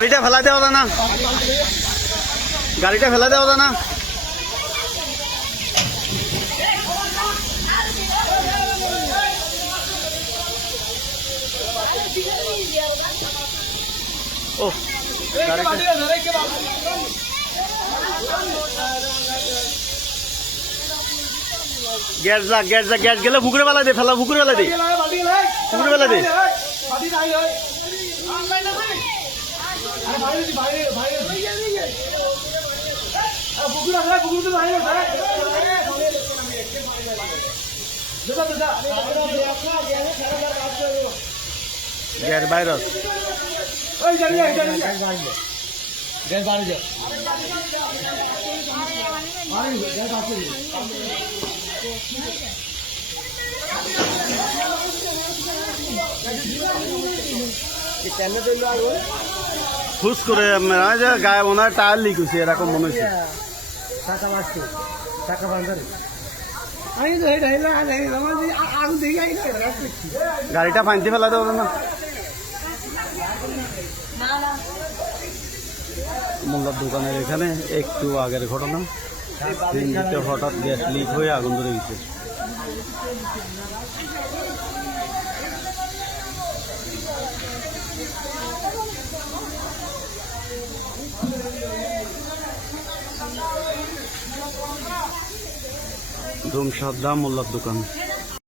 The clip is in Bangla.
গাড়িটা ফেলা দেওয়া না, গাড়িটা ফেলা দেওয়া না। ও গ্যাস যা গ্যাস যা গ্যাস গেলে পুকুরে বেলা দে, ফেলা পুকুরে বেলা দে, পুকুরে বেলা দে। গ্যাস ভাইরাস ফুস করে গায়ে মনে হয় টায়ার লিক হয়েছে, এরকম মনে হচ্ছে। গাড়িটা ফাইনতে ফেলা দেবো না। মোল্লার দোকানের এখানে একটু আগের ঘটনা, হঠাৎ গ্যাস লিক হয়ে আগুন ধরে গেছে। ধুমসাদ্দা মোল্লার দোকান।